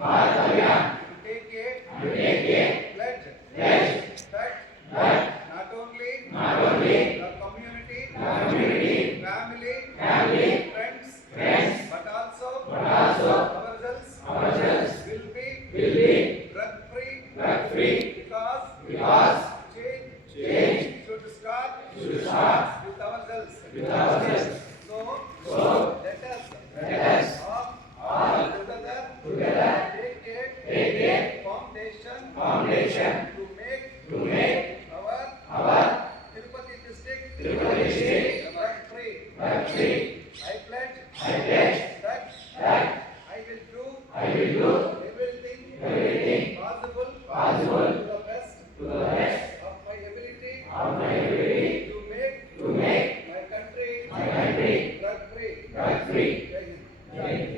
Bharat Abhiyan to take a pledge that not only the community, family, friends, but also ourselves will be drug free because change should start with ourselves. So let us all together take a foundation to make our Tirupati district drug free. I pledge that I will do everything possible to the best of my ability to make my country drug free. Jai Hind.